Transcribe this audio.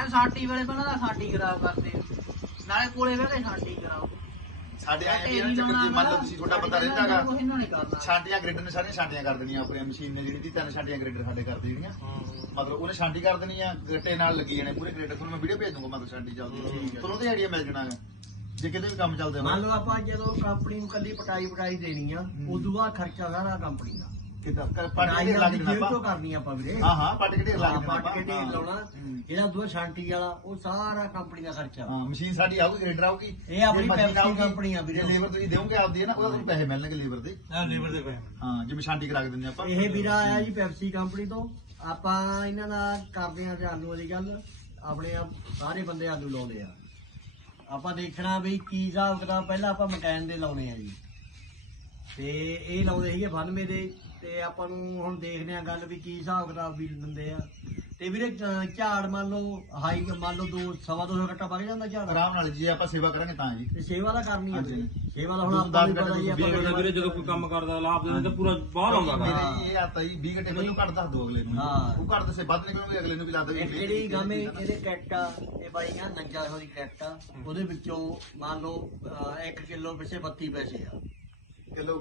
ਐ ਸਾਡੀ ਵੇਲੇ ਪਹਿਲਾਂ ਤਾਂ ਸਾਡੀ ਖਰਾਬ ਕਰਦੇ ਨਾਲੇ ਕੋਲੇ ਬਹਿ ਕੇ ਸਾਡੀ ਕਰਾਓ ਸਾਡੇ ਆਏ ਵੀ ਇਹਨਾਂ ਚੱਕਰ ਜੇ ਮੰਨ ਲਓ ਤੁਸੀਂ ਤੁਹਾਡਾ ਬੰਦਾ ਰਹਿੰਦਾਗਾ ਇਹਨਾਂ ਨੇ ਕਰਨਾ। ਛਾਂਟੀਆਂ ਗ੍ਰਿਡ ਨੇ ਸਾਰੀਆਂ ਛਾਂਟੀਆਂ ਕਰ ਦੇਣੀਆਂ ਆਪਣੇ ਮਸ਼ੀਨ ਨੇ ਜਿਹੜੀ ਦੀ ਤਿੰਨ ਛਾਂਟੀਆਂ ਗ੍ਰਿਡ ਸਾਡੇ ਕਰ ਦੇਣੀਆਂ। ਮਤਲਬ ਉਹਨੇ ਛਾਂਟੀ ਕਰ ਦੇਣੀ ਆ ਗੱਟੇ ਨਾਲ ਲੱਗੀ ਜਾਣੇ ਪੂਰੇ ਗ੍ਰਿਡ ਤੁਹਾਨੂੰ ਮੈਂ ਵੀਡੀਓ ਭੇਜ ਦੂੰਗਾ ਮਤਲਬ ਛਾਂਟੀ ਚੱਲਦੀ ਆ। ਤੁਹਾਨੂੰ ਉਹਦੇ ਆਈਡੀਆ ਮਿਲ ਜਾਣਾ ਗਾ। ਜੇ ਕਿਤੇ ਵੀ ਕੰਮ ਚੱਲਦਾ ਮੰਨ ਲਓ ਆਪਾਂ ਜਦੋਂ ਕੰਪਨੀ ਨੂੰ ਕੱਲੀ ਪਟਾਈ ਪਟਾਈ ਦੇਣੀ ਆ ਉਦੋਂ ਬਾਅਦ ਖਰਚਾ ਸਾਰਾ ਕੰਪਨੀ ਦਾ। ਕਿਦਾਂ? ਕਰ ਪੱਟ ਕੇ ਲੱਗ ਜਾਣਾ ਆਪਾਂ। ਕਰਨੀ ਆਪਾਂ ਵੀਰੇ। ਹਾਂ ਹਾਂ ਪੱਟ ਕੇ ਢੇਰ ਲੱਗ ਜਾਣਾ ਪੱਟ ਕੇ ਢੇਰ। ਲਾਉਣਾ। ਜਿਹੜਾ ਦੋ ਛਾਂਟੀ ਵਾਲਾ ਉਹ ਸਾਰਾ ਕੰਪਨੀ ਦਾ ਖਰਚਾ। ਹਾਂ ਮਸ਼ੀਨ ਸਾਡੀ ਆਊਗੀ ਗ੍ਰੇਡਰ ਆਊਗੀ। ਇਹ ਆਪਣੀ ਜੇ ਮਸ਼ੀਨ Pepsi ਆਊਗੀ, company ਆ ਵੀਰੇ। ਜੇ ਲੇਬਰ ਤੁਸੀਂ ਦਿਓਗੇ ਆਪਦੀ ਹੈ ਨਾ ਉਹਦਾ ਤੁਹਾਨੂੰ ਪੈਸੇ ਮਿਲਣਗੇ ਲੇਬਰ ਦੇ। ਆ ਲੇਬਰ ਦੇ ਪੈਸੇ ਹਾਂ ਜਿਵੇਂ ਛਾਂਟੀ ਕਰਾ ਕੇ ਦਿੰਦੇ ਆਪਾਂ। ਇਹ ਵੀਰਾ ਆਇਆ ਜੀ ਪੈਪਸੀ ਕੰਪਨੀ ਤੋਂ। ਆਪਾਂ ਇਹਨਾਂ ਨਾਲ ਕਰਦੇ ਆਂ ਤੇ ਆਲੂ ਦੀ ਗੱਲ। ਆਪਣੇ ਆਪ ਸਾਰੇ ਬੰਦੇ ਆਲੂ ਲਾਉਂਦੇ ਆ। ਆਪਾਂ ਦੇਖਣਾ ਵੀ ਕੀ ਹਿਸਾਬ ਕਿਤਾਬ ਪਹਿਲਾਂ ਆਪਾਂ ਮਕੈਨ ਦੇ ਲਾਉਣੇ ਆ ਜੀ। ਤੇ ਇਹ ਲਾਉਂਦੇ ਸੀਗੇ 92 ਦੇ। ਤੇ ਆਪਾਂ ਨੂੰ ਹੁਣ ਦੇਖਦੇ ਆ ਗੱਲ ਵੀ ਕੀ ਹਿਸਾਬ ਕਿਤਾਬ ਵੀ ਦਿੰਦੇ ਆ। ਤੇ ਵੀਰੇ ਅਹ ਝਾੜ ਮੰਨ ਲਓ ਹਾਈ ਮੰਨ ਲਓ ਦੋ ਸਵਾ ਦੋ ਸੌ ਕੱਟਾ ਵਗ ਜਾਂਦਾ ਝਾੜ। ਆਰਾਮ ਨਾਲ ਜੇ ਆਪਾਂ ਸੇਵਾ ਕਰਾਂਗੇ ਤਾਂ ਜੀ। ਤੇ ਸੇਵਾ ਦਾ ਕਰਨੀ ਆ। ਵੀਰੇ। ਸੇਵਾ ਦਾ ਹੁਣ ਆਪਾਂ ਨੂੰ ਪਤਾ ਹੀ ਆ, ਵੀ ਆਪਾਂ ਅਗਲੇ ਵੀਰੇ ਜਦੋਂ ਕੋਈ ਕੰਮ ਕਰਦਾ ਲਾਭ ਦੇ ਤਾਂ ਪੂਰਾ ਬਾਹਰ ਆਉਂਦਾ ਗਾ। ਮੇਰੇ ਇਹ ਆਤਾ ਜੀ 20 ਘੰਟੇ ਪਹਿਲਾਂ ਘੱਟ ਦੱਸ ਦੋ ਅਗਲੇ ਨੂੰ ਹਾਂ। ਉਹ ਘੱਟ ਦੱਸੇ ਵੱਧ ਨਿਕਲਣਗੇ ਅਗਲੇ ਨੂੰ ਵੀ ਲੱਗਦਾ ਇੱਕ ਜਿਹੜੀ ਗਾਮੇ ਇਹਦੇ ਕੈਟ ਆ ਇਹ ਬਾਈ ਆ ਨੰਜਾ ਹੋਈ ਕੈਟ ਉਹਦੇ ਵਿੱਚੋਂ ਮੰਨ ਲਓ 1 ਕਿਲੋ ਪਿੱਛੇ 32 ਪੈਸੇ ਆ। ਕਿਲੋ